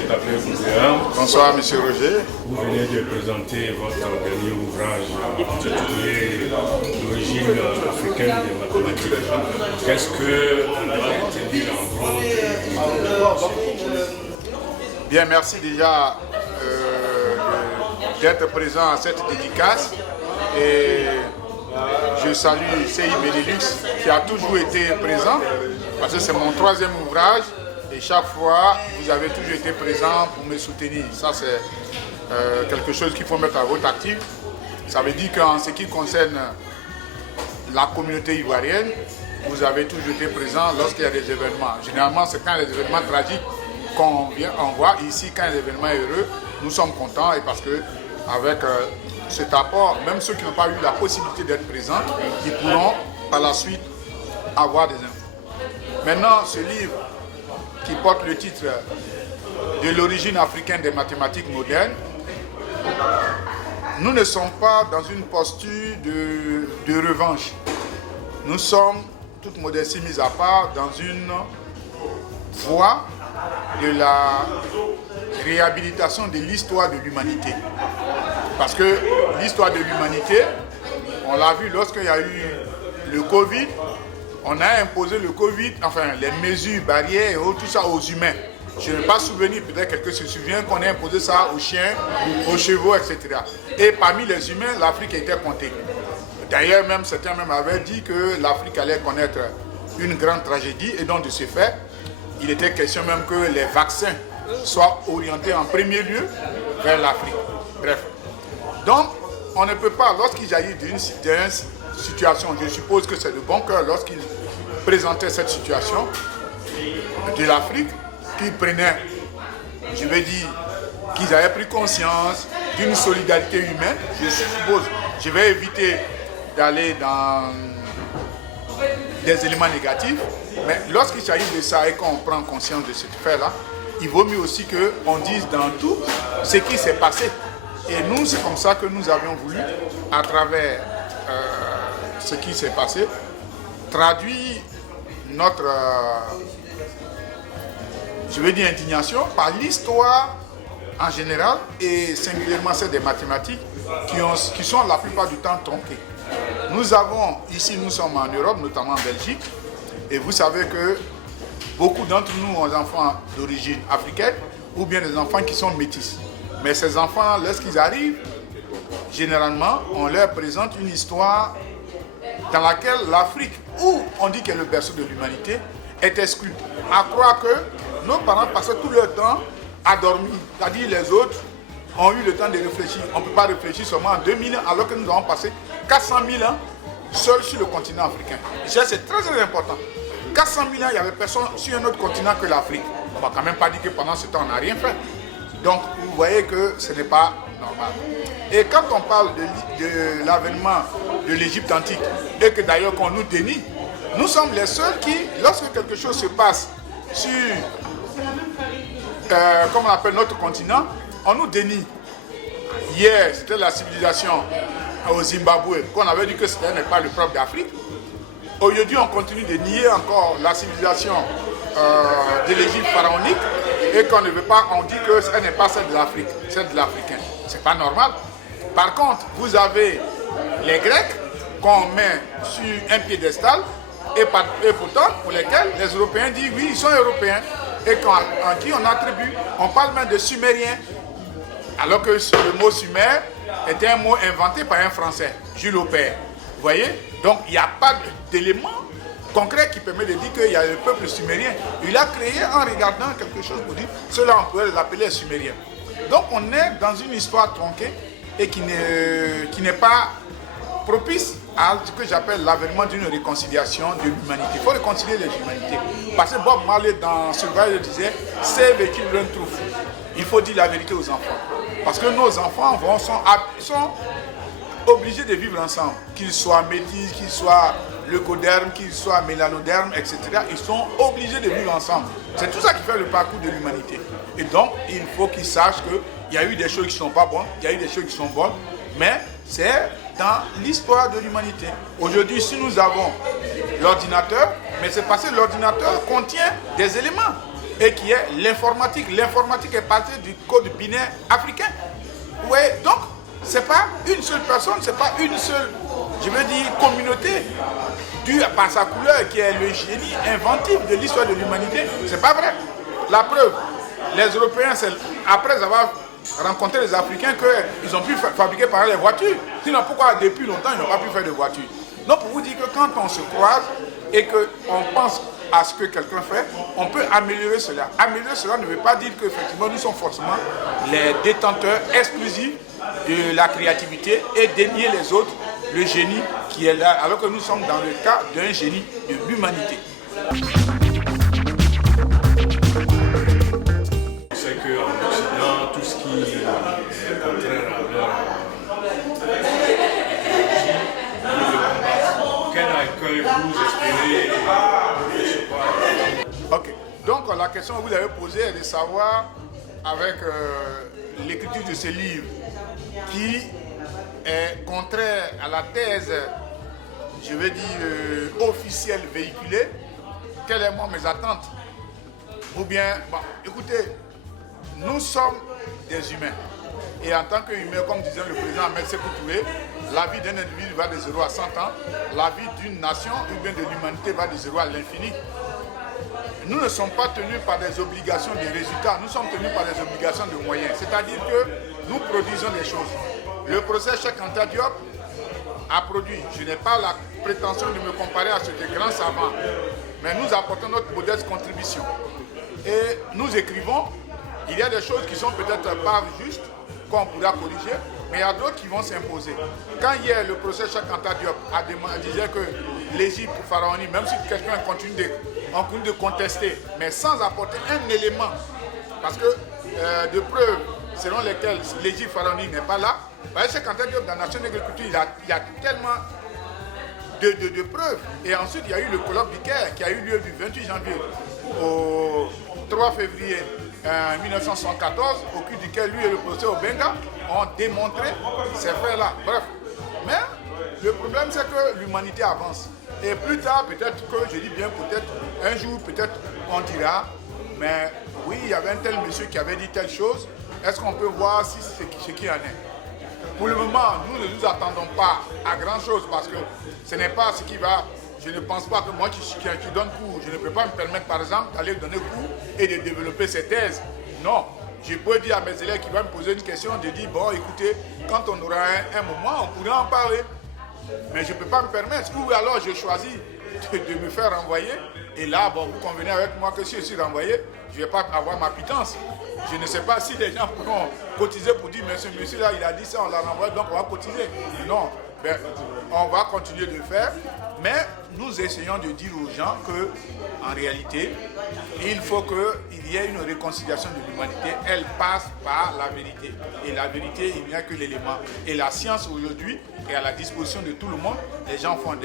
cet après-conférence. Bonsoir, M. Roger. Vous venez de présenter votre dernier ouvrage intitulé L'origine africaine des mathématiques. Qu'est-ce qu'on doit retenir en gros? Bien, merci déjà d'être présent à cette dédicace. Et je salue CI Benelux qui a toujours été présent parce que c'est mon troisième ouvrage et chaque fois vous avez toujours été présent pour me soutenir. Ça c'est quelque chose qu'il faut mettre à votre actif. Ça veut dire qu'en ce qui concerne la communauté ivoirienne, vous avez toujours été présent lorsqu'il y a des événements. Généralement c'est quand il y a des événements tragiques qu'on voit. Ici quand l'événement est heureux, nous sommes contents et parce que avec cet apport, même ceux qui n'ont pas eu la possibilité d'être présents, ils pourront par la suite avoir des infos. Maintenant, ce livre qui porte le titre de l'origine africaine des mathématiques modernes, nous ne sommes pas dans une posture de revanche. Nous sommes, toute modestie mise à part, dans une voie de la réhabilitation de l'histoire de l'humanité. Parce que l'histoire de l'humanité, on l'a vu lorsqu'il y a eu le Covid, on a imposé le Covid, enfin les mesures, barrières et autres, tout ça aux humains. Je n'ai pas souvenir, peut-être quelqu'un se souvient qu'on a imposé ça aux chiens, aux chevaux, etc. Et parmi les humains, l'Afrique était comptée. D'ailleurs, même certains même avaient dit que l'Afrique allait connaître une grande tragédie et donc de ce fait, il était question même que les vaccins soient orientés en premier lieu vers l'Afrique. Bref. Donc, on ne peut pas, lorsqu'il s'agit d'une situation, je suppose que c'est de bon cœur, lorsqu'il présentait cette situation de l'Afrique, qu'ils prenaient, je vais dire, qu'ils avaient pris conscience d'une solidarité humaine. Je suppose, je vais éviter d'aller dans des éléments négatifs, mais lorsqu'il s'agit de ça et qu'on prend conscience de ce fait-là, il vaut mieux aussi qu'on dise dans tout ce qui s'est passé. Et nous, c'est comme ça que nous avions voulu, à travers ce qui s'est passé, traduire notre, je veux dire, indignation par l'histoire en général et singulièrement celle des mathématiques qui sont la plupart du temps tronquées. Nous avons, ici nous sommes en Europe, notamment en Belgique, et vous savez que beaucoup d'entre nous ont des enfants d'origine africaine ou bien des enfants qui sont métis. Mais ces enfants, lorsqu'ils arrivent, généralement, on leur présente une histoire dans laquelle l'Afrique, où on dit qu'elle est le berceau de l'humanité, est exclue. À croire que nos parents passaient tout leur temps à dormir, c'est-à-dire les autres ont eu le temps de réfléchir. On ne peut pas réfléchir seulement en 2000 ans, alors que nous avons passé 400 000 ans seuls sur le continent africain. Et ça, c'est très, très important. 400 000 ans, il n'y avait personne sur un autre continent que l'Afrique. On ne va quand même pas dire que pendant ce temps, on n'a rien fait. Donc, vous voyez que ce n'est pas normal. Et quand on parle de l'avènement de l'Égypte antique, et que d'ailleurs qu'on nous dénie, nous sommes les seuls qui, lorsque quelque chose se passe sur, comme on appelle notre continent, on nous dénie. Hier, c'était la civilisation au Zimbabwe, qu'on avait dit que ce n'est pas le propre d'Afrique. Aujourd'hui, on continue de nier encore la civilisation de l'Égypte pharaonique et qu'on ne veut pas, on dit que ce n'est pas celle de l'Afrique, celle de l'Africain. C'est pas normal. Par contre, vous avez les Grecs qu'on met sur un piédestal et pourtant pour lesquels les Européens disent oui, ils sont Européens et en qui on attribue, on parle même de Sumériens. Alors que le mot Sumer était un mot inventé par un Français, Jules Aubert. Vous voyez? Donc il n'y a pas d'élément concret qui permet de dire qu'il y a le peuple sumérien. Il a créé en regardant quelque chose pour dire, cela on pourrait l'appeler Sumérien. Donc on est dans une histoire tronquée et qui n'est pas propice à ce que j'appelle l'avènement d'une réconciliation de l'humanité. Il faut réconcilier les humanités. Parce que Bob Marley dans Survival disait, save the children truth. Il faut dire la vérité aux enfants. Parce que nos enfants sont obligés de vivre ensemble. Qu'ils soient métis, qu'ils soient leucodermes, qu'ils soient mélanodermes, etc. Ils sont obligés de vivre ensemble. C'est tout ça qui fait le parcours de l'humanité. Et donc, il faut qu'ils sachent qu'il y a eu des choses qui ne sont pas bonnes, il y a eu des choses qui sont bonnes, mais c'est dans l'histoire de l'humanité. Aujourd'hui, si nous avons l'ordinateur, mais c'est parce que l'ordinateur contient des éléments. et qui est l'informatique. L'informatique est partie du code binaire africain. Oui, donc, ce n'est pas une seule personne, ce n'est pas une seule, je veux dire, communauté due par sa couleur qui est le génie inventif de l'histoire de l'humanité. Ce n'est pas vrai. La preuve, les Européens, après avoir rencontré les Africains, qu'ils ont pu fabriquer par les voitures. Sinon, pourquoi depuis longtemps, ils n'ont pas pu faire de voitures? Donc, pour vous dire que quand on se croise et qu'on pense à ce que quelqu'un fait, on peut améliorer cela. Améliorer cela ne veut pas dire qu'effectivement, nous sommes forcément les détenteurs exclusifs de la créativité et dénier les autres le génie qui est là, alors que nous sommes dans le cas d'un génie de l'humanité. C'est qu'en Occident, tout ce qui est contraire à leur quel accueil vous espérez? Ok, donc la question que vous avez posée est de savoir, avec l'écriture de ce livre, qui est contraire à la thèse, je vais dire, officielle véhiculée, quelles sont mes attentes? Ou bien, bon, écoutez, nous sommes des humains. Et en tant qu'humains, comme disait le président Ahmed Sékou Touré, la vie d'un individu va de 0 à 100 ans, la vie d'une nation ou bien de l'humanité va de 0 à l'infini. Nous ne sommes pas tenus par des obligations de résultats, nous sommes tenus par des obligations de moyens. C'est-à-dire que nous produisons des choses. Le procès Cheikh Anta Diop a produit. Je n'ai pas la prétention de me comparer à ce des grands savants, mais nous apportons notre modeste contribution. Et nous écrivons, il y a des choses qui sont peut-être pas justes, qu'on pourra corriger, mais il y a d'autres qui vont s'imposer. Quand hier le procès Cheikh Anta Diop disait que l'Égypte pharaonique, même si quelqu'un continue de contester, mais sans apporter un élément, parce que de preuves selon lesquelles l'Égypte pharaonique n'est pas là, Cheikh Anta Diop dans la Nation d'agriculture, il y a tellement de preuves. Et ensuite, il y a eu le colloque du Caire qui a eu lieu du 28 janvier au 3 février 1974, au cours duquel lui et le professeur Obenga ont démontré ces faits-là. Bref. Mais le problème, c'est que l'humanité avance. Et plus tard, peut-être que, je dis bien peut-être, un jour, peut-être, on dira, mais oui, il y avait un tel monsieur qui avait dit telle chose, est-ce qu'on peut voir si c'est ce qui en est? Pour le moment, nous ne nous attendons pas à grand-chose parce que ce n'est pas ce qui va... Je ne pense pas que moi qui donne cours, je ne peux pas me permettre par exemple d'aller donner cours et de développer ces thèses. Non, je peux dire à mes élèves qui vont me poser une question, de dire, bon écoutez, quand on aura un moment, on pourra en parler. Mais je ne peux pas me permettre. Ou alors je choisis de me faire renvoyer. Et là, bon, vous convenez avec moi que si je suis renvoyé, je ne vais pas avoir ma pitance. Je ne sais pas si les gens pourront cotiser pour dire, mais ce monsieur-là, il a dit ça, on l'a renvoyé, donc on va cotiser. Non, ben, on va continuer de le faire. Mais nous essayons de dire aux gens que, en réalité, il faut qu'il y ait une réconciliation de l'humanité. Elle passe par la vérité. Et la vérité, il n'y a que l'élément. Et la science aujourd'hui est à la disposition de tout le monde. Les gens font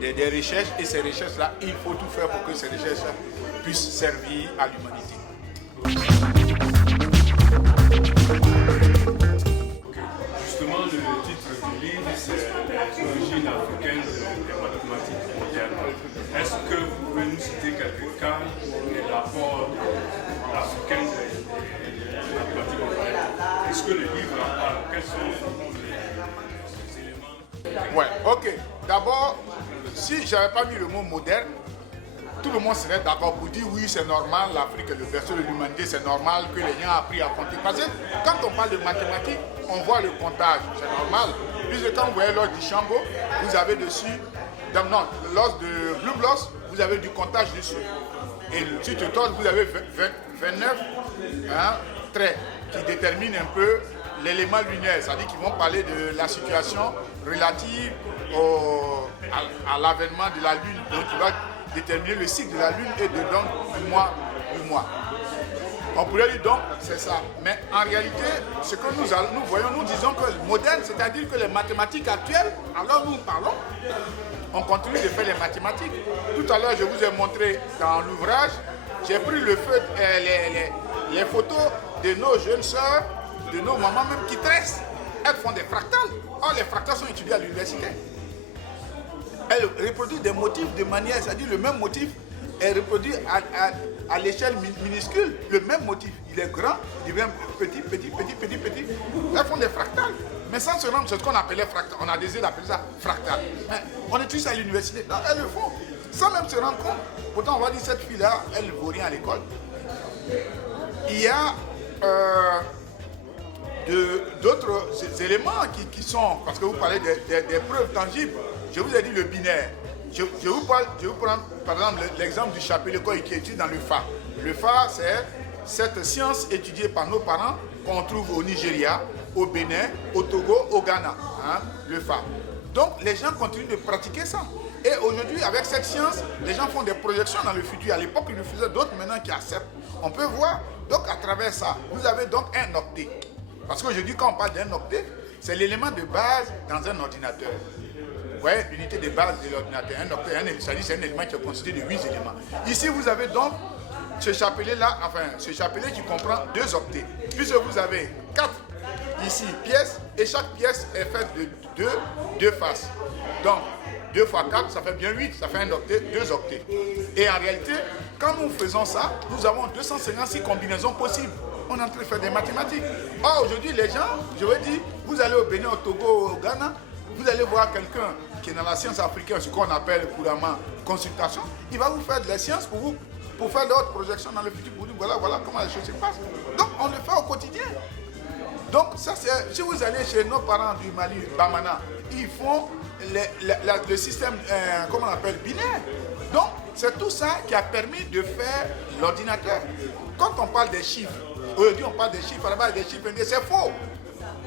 des recherches et ces recherches-là, il faut tout faire pour que ces recherches puissent servir à l'humanité. Justement, le titre du livre, c'est les origines africaines des mathématiques mondiales. Est-ce que vous pouvez nous citer quelques cas de l'apport africain des mathématiques mondiales? Est-ce que le livre en parle? Quels sont les éléments? Ouais, ok. D'abord, si je n'avais pas mis le mot moderne, tout le monde serait d'accord pour dire oui, c'est normal, l'Afrique est le berceau de l'humanité, c'est normal que les gens aient appris à compter. Parce que quand on parle de mathématiques, on voit le comptage, c'est normal. Puisque quand vous voyez l'os du Chambo, vous avez dessus, non, l'os de Blue-Bloss, vous avez du comptage dessus. Et sur Total, vous avez 29 traits qui déterminent un peu l'élément lunaire, c'est-à-dire qu'ils vont parler de la situation relative à l'avènement de la Lune, donc il va déterminer le cycle de la Lune et du mois. On pourrait dire donc, c'est ça. Mais en réalité, ce que nous voyons, nous disons que le moderne, c'est-à-dire que les mathématiques actuelles, alors nous parlons, on continue de faire les mathématiques. Tout à l'heure, je vous ai montré dans l'ouvrage, j'ai pris les photos de nos jeunes sœurs, de nos mamans même qui tressent. Elles font des fractales. Or, les fractales sont étudiées à l'université. Elles reproduisent des motifs de manière, c'est-à-dire le même motif est reproduit à l'échelle minuscule, le même motif. Il est grand, il devient petit. Elles font des fractales. Mais sans se rendre, c'est ce qu'on appelait fractal. On a décidé d'appeler ça fractal. Mais on étudie ça à l'université. Non, elles le font. Sans même se rendre compte. Pourtant, on va dire cette fille-là, elle ne vaut rien à l'école. Il y a d'autres éléments qui sont, parce que vous parlez des preuves tangibles. Je vous ai dit le binaire. Je vous prends par exemple l'exemple du chapelet qui est étudié dans le FA. Le FA, c'est cette science étudiée par nos parents qu'on trouve au Nigeria, au Bénin, au Togo, au Ghana. Hein, le FA. Donc les gens continuent de pratiquer ça. Et aujourd'hui, avec cette science, les gens font des projections dans le futur. À l'époque, ils le faisaient, d'autres maintenant qui acceptent. On peut voir, donc à travers ça, vous avez donc un octet. Parce qu'aujourd'hui, quand on parle d'un octet, c'est l'élément de base dans un ordinateur. Vous voyez, l'unité de base de l'ordinateur. Un octet, c'est un élément qui est constitué de 8 éléments. Ici, vous avez donc ce chapelet-là, enfin, ce chapelet qui comprend 2 octets. Puisque vous avez 4 ici pièces, et chaque pièce est faite de 2 faces. Donc, 2 fois 4, ça fait bien 8, ça fait un octet, 2 octets. Et en réalité, quand nous faisons ça, nous avons 256 combinaisons possibles. On est en train de faire des mathématiques. Or, aujourd'hui, les gens, je veux dire, vous allez au Bénin, au Togo, au Ghana, vous allez voir quelqu'un qui est dans la science africaine, ce qu'on appelle couramment consultation, il va vous faire de la science pour faire d'autres projections dans le futur, pour dire voilà comment les choses se passent. Donc, on le fait au quotidien. Donc, ça, c'est, si vous allez chez nos parents du Mali, Bamana, ils font le système, comment on appelle, binaire. Donc, c'est tout ça qui a permis de faire l'ordinateur. Quand on parle des chiffres, aujourd'hui on parle des chiffres, à la base des chiffres, c'est faux.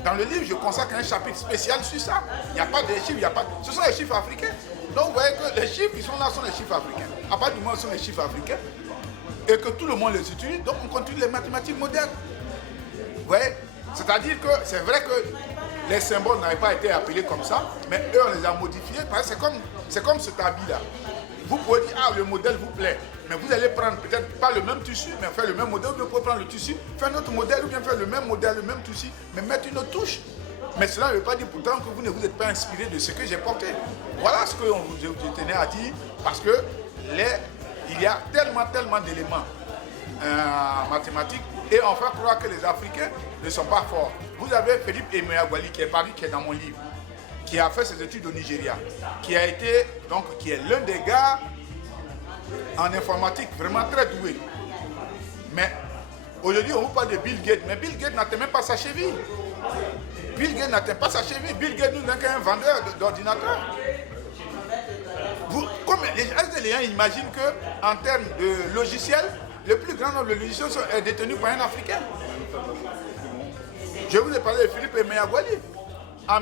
Dans le livre, je consacre un chapitre spécial sur ça. Il n'y a pas de chiffres, il n'y a pas. Ce sont les chiffres africains. Donc, vous voyez que les chiffres qui sont là sont les chiffres africains. À partir du moment où ce sont les chiffres africains, et que tout le monde les utilise, donc on continue les mathématiques modernes. Vous voyez? C'est-à-dire que c'est vrai que les symboles n'avaient pas été appelés comme ça, mais eux, on les a modifiés. Parce que c'est comme cet habit-là. Vous pouvez dire, ah, le modèle vous plaît, mais vous allez prendre peut-être pas le même tissu, mais faire le même modèle, ou bien vous pouvez prendre le tissu, faire un autre modèle, ou bien faire le même modèle, le même tissu, mais mettre une autre touche. Mais cela ne veut pas dire pourtant que vous ne vous êtes pas inspiré de ce que j'ai porté. Voilà ce que je tenais à dire, parce que il y a tellement d'éléments mathématiques, et on fait croire que les Africains ne sont pas forts. Vous avez Philippe Emeagwali qui est dans mon livre, qui a fait ses études au Nigeria, qui est l'un des gars en informatique vraiment très doué. Mais aujourd'hui, on vous parle de Bill Gates, mais Bill Gates n'atteint même pas sa cheville. Bill Gates n'atteint pas sa cheville. Bill Gates n'est qu'un vendeur d'ordinateurs. Comme les gens imaginent qu'en termes de logiciels, le plus grand nombre de logiciels est détenu par un Africain. Je vous ai parlé de Philippe Emeagwali. En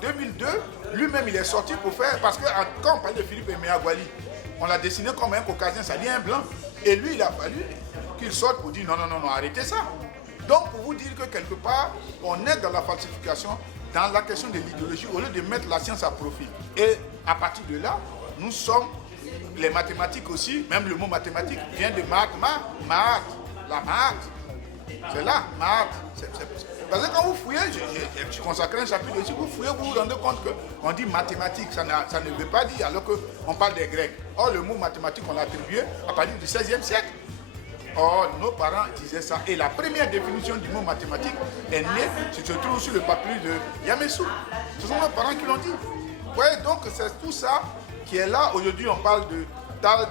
2002, lui-même il est sorti pour faire, parce que quand on parle de Philippe Emeagwali, on l'a dessiné comme un caucasien, ça dit un blanc. Et lui, il a fallu qu'il sorte pour dire non, arrêtez ça. Donc pour vous dire que quelque part, on est dans la falsification, dans la question de l'idéologie, au lieu de mettre la science à profit. Et à partir de là, nous sommes, les mathématiques aussi, même le mot mathématique vient de maths, la maths. C'est là, maths. Parce que quand vous fouillez, je consacre un chapitre dessus, vous fouillez, vous vous rendez compte qu'on dit mathématiques, ça ne veut pas dire, alors qu'on parle des Grecs. Or, le mot mathématique, on l'a attribué à partir du XVIe siècle. Or, nos parents disaient ça. Et la première définition du mot mathématique est née, se trouve sur le papier de Yamessou. Ce sont nos parents qui l'ont dit. Vous voyez, donc c'est tout ça qui est là. Aujourd'hui, on parle de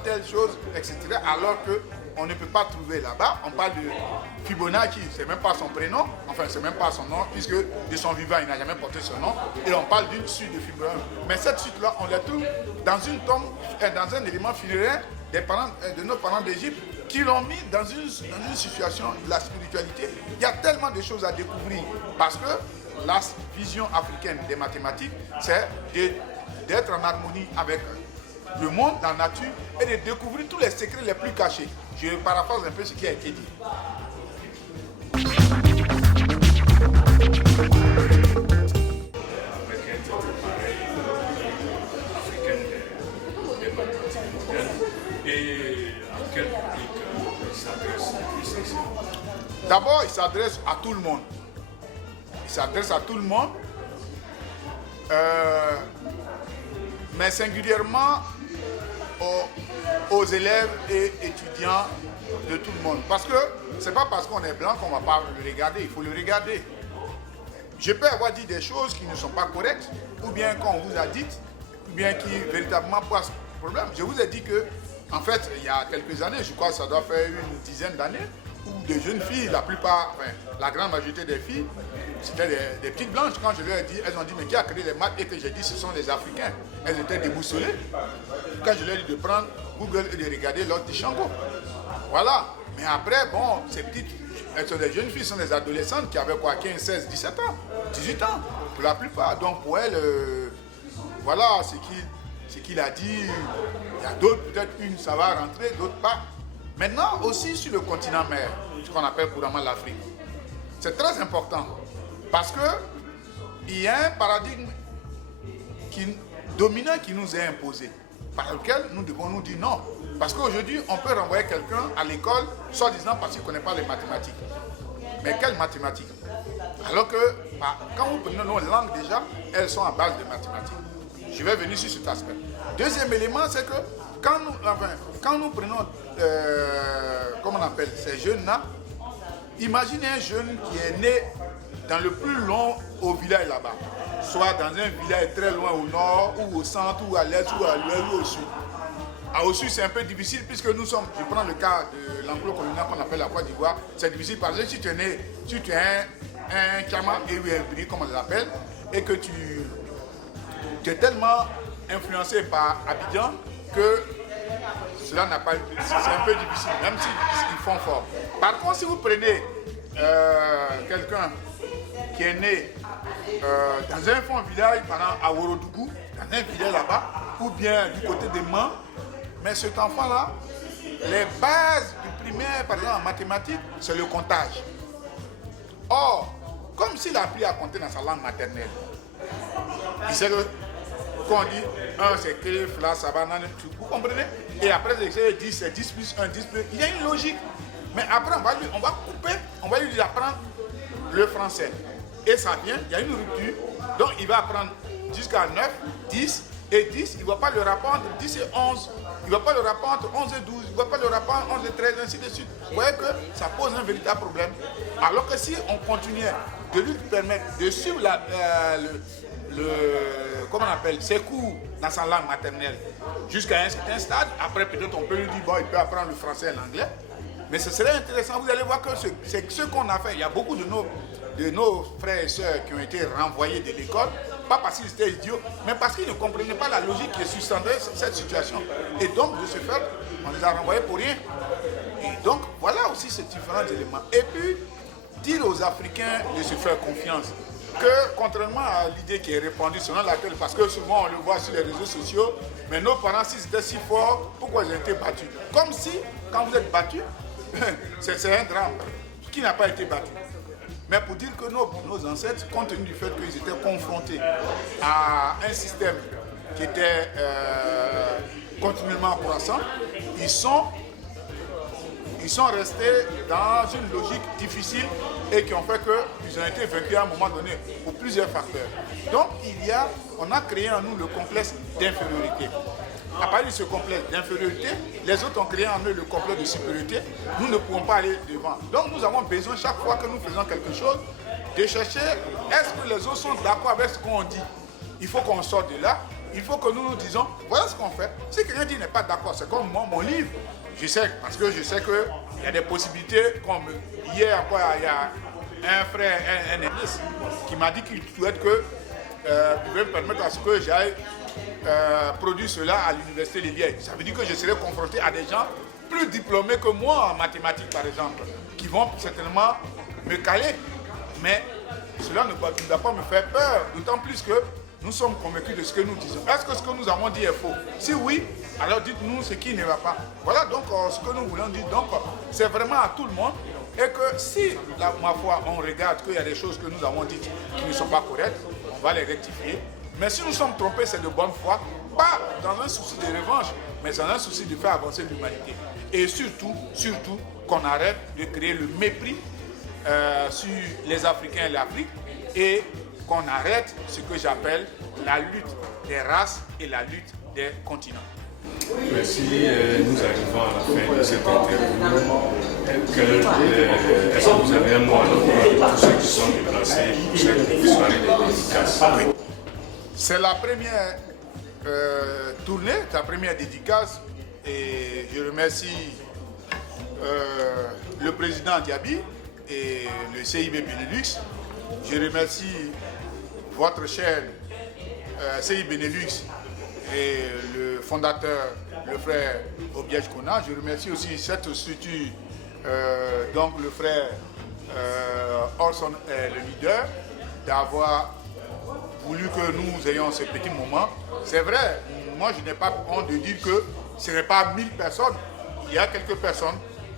telle chose, etc. Alors qu'on ne peut pas trouver là-bas. On parle de Fibonacci, c'est même pas son prénom, enfin c'est même pas son nom, puisque de son vivant, il n'a jamais porté son nom. Et on parle d'une suite de Fibonacci. Mais cette suite-là, on la trouve dans une tombe, dans un élément funéraire de nos parents d'Égypte, qui l'ont mis dans une situation de la spiritualité. Il y a tellement de choses à découvrir, parce que la vision africaine des mathématiques, c'est d'être en harmonie avec le monde, la nature, et de découvrir tous les secrets les plus cachés. Je paraphrase un peu ce qui a été dit. Avec un titre pareil, africaine des mathématiques modernes, et à quel public il s'adresse essentiellement? D'abord, il s'adresse à tout le monde. Il s'adresse à tout le monde. Mais singulièrement aux élèves et étudiants de tout le monde. Parce que c'est pas parce qu'on est blanc qu'on va pas le regarder, il faut le regarder. Je peux avoir dit des choses qui ne sont pas correctes, ou bien qu'on vous a dites, ou bien qui véritablement posent problème. Je vous ai dit que, en fait, il y a quelques années, je crois que ça doit faire une dizaine d'années, où des jeunes filles, la plupart, enfin, la grande majorité des filles, c'était des petites blanches. Quand je leur ai dit, elles ont dit, mais qui a créé les maths? Et que j'ai dit, ce sont les Africains. Elles étaient déboussolées. Quand je leur ai dit de prendre Google et de regarder l'autre du Shango. Voilà. Mais après, bon, ces petites, elles sont des jeunes filles, ce sont des adolescentes qui avaient quoi, 15, 16, 17 ans, 18 ans, pour la plupart. Donc pour elles, voilà ce qu'il a dit. Il y a d'autres, peut-être une, ça va rentrer, d'autres pas. Maintenant, aussi sur le continent mère, ce qu'on appelle couramment l'Afrique, c'est très important parce que il y a un paradigme dominant qui nous est imposé, par lequel nous devons nous dire non. Parce qu'aujourd'hui, on peut renvoyer quelqu'un à l'école, soi-disant parce qu'il ne connaît pas les mathématiques. Mais quelles mathématiques? Alors que, quand vous prenez nos langues déjà, elles sont à base de mathématiques. Je vais venir sur cet aspect. Deuxième élément, c'est que quand nous prenons, comment on appelle ces jeunes-là, imaginez un jeune qui est né dans le plus long au village là-bas, soit dans un village très loin au nord, ou au centre, ou à l'est, ou à l'ouest, ou au sud. Au sud, c'est un peu difficile puisque nous sommes, je prends le cas de l'enclos colonial qu'on appelle la Côte d'Ivoire, c'est difficile parce que si tu es né, si tu es un Kama et un Bri, comme on l'appelle, et que tu es tellement influencé par Abidjan que cela n'a pas, c'est un peu difficile, même s'ils font fort. Par contre, si vous prenez quelqu'un qui est né dans un fond village, par exemple à Ourodougou, dans un village là-bas, ou bien du côté des Mans, mais cet enfant-là, les bases du primaire, par exemple en mathématiques, c'est le comptage. Or, comme s'il a appris à compter dans sa langue maternelle, il sait que quand on dit 1 c'est Krif, là ça va, vous comprenez? Et après c'est 10, c'est 10 plus 1, 10 plus. Il y a une logique. Mais après on va couper, on va lui apprendre le français. Et ça vient, il y a une rupture. Donc il va apprendre jusqu'à 9, 10 et 10, il ne va pas le rapprendre 10 et 11. Il ne va pas le rapprendre 11 et 12, il ne va pas le rapprendre 11 et 13, ainsi de suite. Vous voyez que ça pose un véritable problème. Alors que si on continuait de lui permettre de suivre comment on appelle, ses cours dans sa langue maternelle jusqu'à un certain stade, après peut-être on peut lui dire, bon, il peut apprendre le français et l'anglais. Mais ce serait intéressant, vous allez voir que c'est ce qu'on a fait. Il y a beaucoup de nos frères et sœurs qui ont été renvoyés de l'école, pas parce qu'ils étaient idiots, mais parce qu'ils ne comprenaient pas la logique qui sous-tendait cette situation. Et donc, de ce fait, on les a renvoyés pour rien. Et donc, voilà aussi ces différents éléments. Et puis, dire aux Africains de se faire confiance. Que, contrairement à l'idée qui est répandue selon laquelle, parce que souvent on le voit sur les réseaux sociaux, mais nos parents, s'ils étaient si forts, pourquoi ils ont été battus? Comme si, quand vous êtes battus, c'est un drame. Qui n'a pas été battu? Mais pour dire que nos ancêtres, compte tenu du fait qu'ils étaient confrontés à un système qui était continuellement croissant, ils sont restés dans une logique difficile et qui ont fait qu'ils ont été vaincus à un moment donné pour plusieurs facteurs. Donc on a créé en nous le complexe d'infériorité. À partir de ce complexe d'infériorité, les autres ont créé en eux le complexe de supériorité. Nous ne pouvons pas aller devant. Donc nous avons besoin, chaque fois que nous faisons quelque chose, de chercher est-ce que les autres sont d'accord avec ce qu'on dit. Il faut qu'on sorte de là. Il faut que nous nous disons, voilà ce qu'on fait. Si quelqu'un dit n'est pas d'accord, c'est comme moi, mon livre. Je sais, parce que je sais qu'il y a des possibilités, comme hier, il y a un frère, un église, qui m'a dit qu'il souhaite que, il veut me permettre à ce que j'aille produire cela à l'université de Liège. Ça veut dire que je serai confronté à des gens plus diplômés que moi en mathématiques, par exemple, qui vont certainement me caler. Mais cela ne va pas me faire peur, d'autant plus que nous sommes convaincus de ce que nous disons. Est-ce que ce que nous avons dit est faux? Si oui, alors dites-nous ce qui ne va pas. Voilà donc ce que nous voulons dire. Donc c'est vraiment à tout le monde. Et que si, ma foi, on regarde qu'il y a des choses que nous avons dites qui ne sont pas correctes, on va les rectifier. Mais si nous sommes trompés, c'est de bonne foi. Pas dans un souci de revanche, mais dans un souci de faire avancer l'humanité. Et surtout qu'on arrête de créer le mépris sur les Africains et l'Afrique. Et qu'on arrête ce que j'appelle la lutte des races et la lutte des continents. Mais si nous arrivons à la fin de cette interview, est-ce que vous avez un mot à l'endroit de tous ceux qui sont déplacés pour cette soirée de dédicace? C'est la première tournée, la première dédicace, et je remercie le président Diaby et le CIB Benelux. Je remercie votre chaîne CIB Benelux et le fondateur, le frère Obiège Kona. Je remercie aussi cette structure, donc le frère Orson est le leader, d'avoir voulu que nous ayons ce petit moment. C'est vrai, moi je n'ai pas honte de dire que ce n'est pas 1000 personnes, il y a quelques personnes,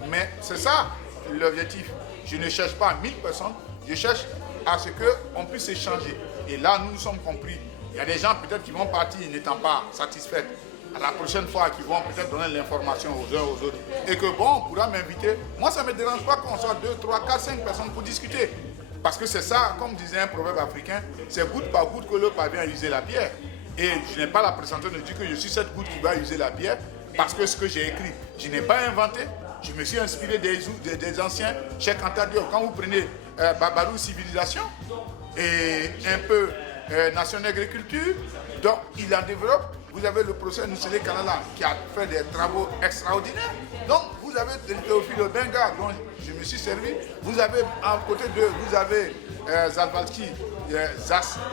mais c'est ça l'objectif. Je ne cherche pas 1000 personnes, je cherche à ce qu'on puisse échanger. Et là, nous nous sommes compris. Il y a des gens peut-être qui vont partir n'étant pas satisfaits. À la prochaine fois, qui vont peut-être donner l'information aux uns aux autres. Et que bon, on pourra m'inviter. Moi, ça ne me dérange pas qu'on soit 2, 3, 4, 5 personnes pour discuter. Parce que c'est ça, comme disait un proverbe africain, c'est goutte par goutte que l'eau parvient à user la pierre. Et je n'ai pas la prétention de dire que je suis cette goutte qui va user la pierre, parce que ce que j'ai écrit, je n'ai pas inventé. Je me suis inspiré des anciens Cheikh Anta Diop. Quand vous prenez Babalou Civilisation et un peu Nation Agriculture, donc il en développe. Vous avez le professeur Nusele Kanala qui a fait des travaux extraordinaires. Donc vous avez Théophile Obenga dont je me suis servi. Vous avez à côté d'eux, vous avez Zalbalski,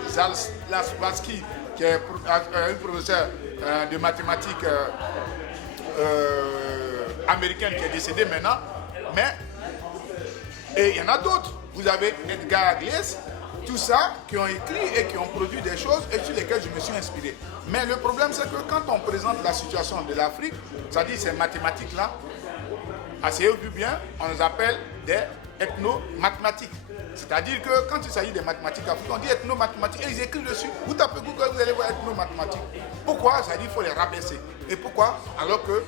Zalbalski qui est un professeur de mathématiques américaine qui est décédé maintenant. Mais et il y en a d'autres. Vous avez Edgar Agles, tout ça, qui ont écrit et qui ont produit des choses et sur lesquelles je me suis inspiré. Mais le problème, c'est que quand on présente la situation de l'Afrique, c'est-à-dire ces mathématiques-là, asseyez-vous bien, on les appelle des ethno-mathématiques. C'est-à-dire que quand il s'agit des mathématiques africaines, on dit ethno-mathématiques et ils écrivent dessus. Vous tapez Google, vous allez voir ethno-mathématiques. Pourquoi? Ça dit qu'il faut les rabaisser. Et pourquoi? Alors que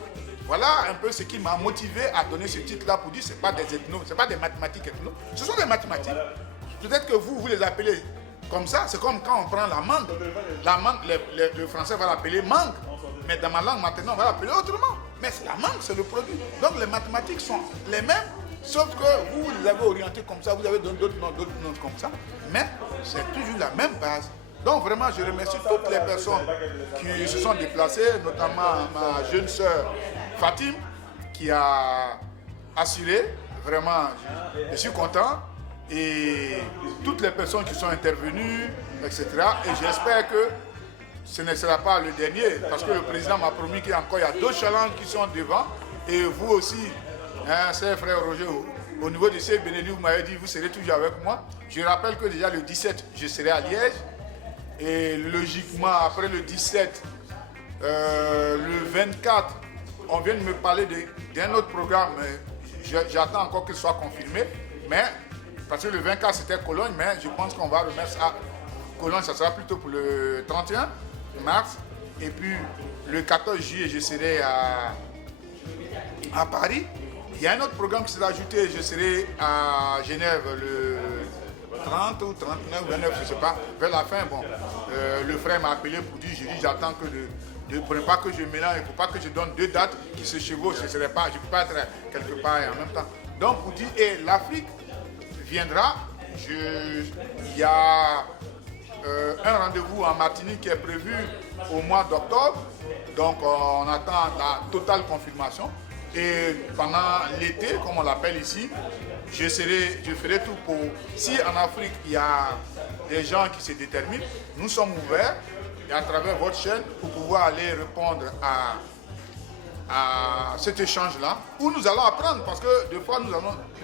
voilà un peu ce qui m'a motivé à donner ce titre-là pour dire que ce n'est pas des ethnos, ce n'est pas des mathématiques ethno, ce sont des mathématiques. Peut-être que vous les appelez comme ça, c'est comme quand on prend la mangue. La mangue, le français va l'appeler mangue, mais dans ma langue maintenant on va l'appeler autrement. Mais c'est la mangue, c'est le produit. Donc les mathématiques sont les mêmes, sauf que vous les avez orientés comme ça, vous avez donné d'autres noms comme ça, mais c'est toujours la même base. Donc vraiment, je remercie toutes les personnes qui se sont déplacées, notamment ma jeune sœur Fatim, qui a assuré. Vraiment, je suis content. Et toutes les personnes qui sont intervenues, etc. Et j'espère que ce ne sera pas le dernier, parce que le président m'a promis qu'il y a d'autres challenges qui sont devant. Et vous aussi, hein, c'est frère Roger, au niveau de ces Benelux, vous m'avez dit vous serez toujours avec moi. Je rappelle que déjà le 17, je serai à Liège. Et logiquement, après le 17, le 24, on vient de me parler d'un autre programme. J'attends encore qu'il soit confirmé. Mais, parce que le 24, c'était Cologne, mais je pense qu'on va remettre ça. Cologne, ça sera plutôt pour le 31 mars. Et puis, le 14 juillet, je serai à Paris. Il y a un autre programme qui sera ajouté. Je serai à Genève le 30 ou 39 ou 29, je ne sais pas, vers la fin. Bon, le frère m'a appelé pour dire, j'attends que ne prenez pas que je mélange, il ne faut pas que je donne deux dates qui se chevauchent, je ne peux pas être quelque part et en même temps. Donc pour dire, l'Afrique viendra, il y a un rendez-vous en Martinique qui est prévu au mois d'octobre, donc on attend la totale confirmation. Et pendant l'été, comme on l'appelle ici, je ferai tout pour... Si en Afrique, il y a des gens qui se déterminent, nous sommes ouverts, et à travers votre chaîne, pour pouvoir aller répondre à cet échange-là, où nous allons apprendre, parce que des fois,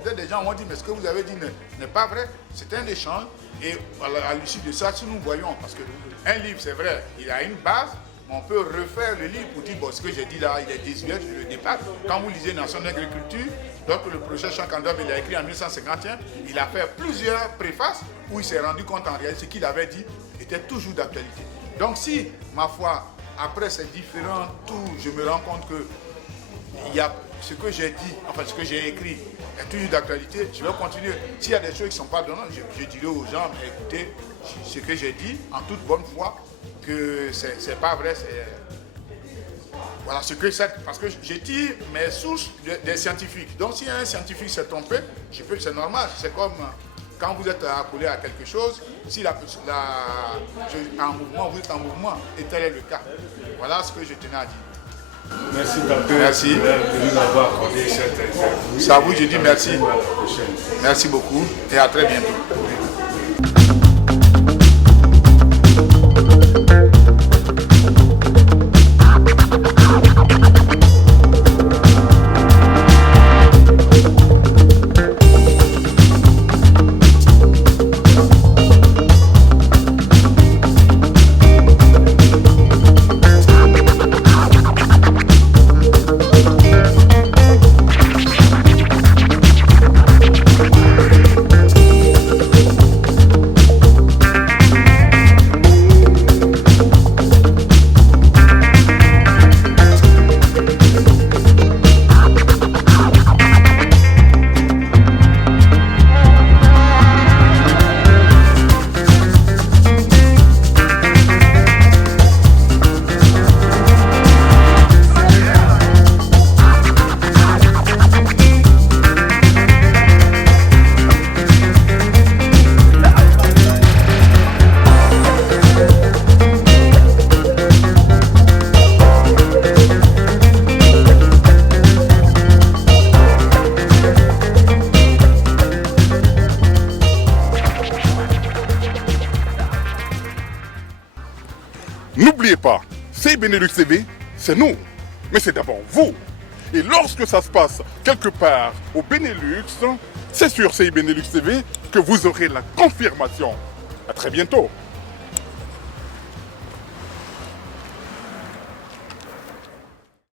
peut-être des gens vont dire, mais ce que vous avez dit n'est pas vrai. C'est un échange, et à l'issue de ça, si nous voyons, parce qu'un livre, c'est vrai, il a une base, on peut refaire le livre pour dire, bon, ce que j'ai dit là, il est désuet, je le dépasse. Quand vous lisez Nation Agriculture, donc le projet Cheikh Anta Diop, il a écrit en 1951, il a fait plusieurs préfaces où il s'est rendu compte en réalité ce qu'il avait dit était toujours d'actualité. Donc si, ma foi, après ces différents tours, je me rends compte que il y a ce que j'ai dit, enfin ce que j'ai écrit est toujours d'actualité, je vais continuer. S'il y a des choses qui ne sont pas donnantes, je dirai aux gens, mais écoutez, ce que j'ai dit, en toute bonne foi, que c'est pas vrai, Voilà ce que c'est, parce que j'ai dit mes sources des scientifiques. Donc si un scientifique s'est trompé, c'est normal. C'est comme quand vous êtes accolé à quelque chose, si en mouvement, vous êtes en mouvement, et tel est le cas. Voilà ce que je tenais à dire. Merci docteur. Merci. De nous avoir accordé cette interview. C'est à vous, je dis merci. À la prochaine. Merci beaucoup et à très bientôt. N'oubliez pas, CI Benelux TV, c'est nous, mais c'est d'abord vous. Et lorsque ça se passe quelque part au Benelux, c'est sur CI Benelux TV que vous aurez la confirmation. À très bientôt.